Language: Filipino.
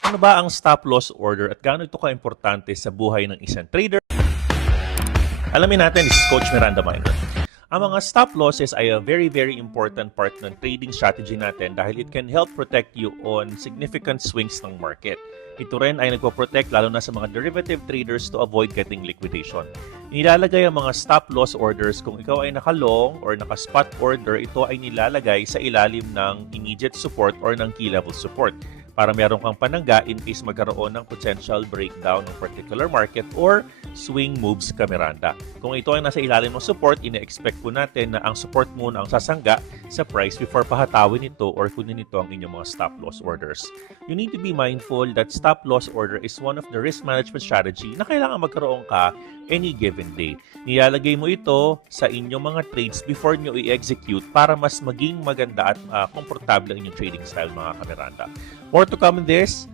Ano ba ang stop loss order at gaano ito ka-importante sa buhay ng isang trader? Alamin natin, this is Coach Miranda Minor. Ang mga stop losses ay a very, very important part ng trading strategy natin dahil it can help protect you on significant swings ng market. Ito rin ay nagpo-protect lalo na sa mga derivative traders to avoid getting liquidation. Nilalagay ang mga stop loss orders kung ikaw ay naka-long or naka-spot order, ito ay nilalagay sa ilalim ng immediate support or ng key level support para meron kang panangga in case magkaroon ng potential breakdown ng particular market or swing moves ka, Miranda. Kung ito ay nasa ilalim ng support, ine-expect po natin na ang support muna ang sasangga sa price before pahatawin ito or kunin ito ang inyong mga stop loss orders. You need to be mindful that stop loss order is one of the risk management strategy na kailangan magkaroon ka any given day. Nilalagay mo ito sa inyong mga trades before nyo i-execute para mas maging maganda at komportable ang inyong trading style, mga kamiranda. More to come in this.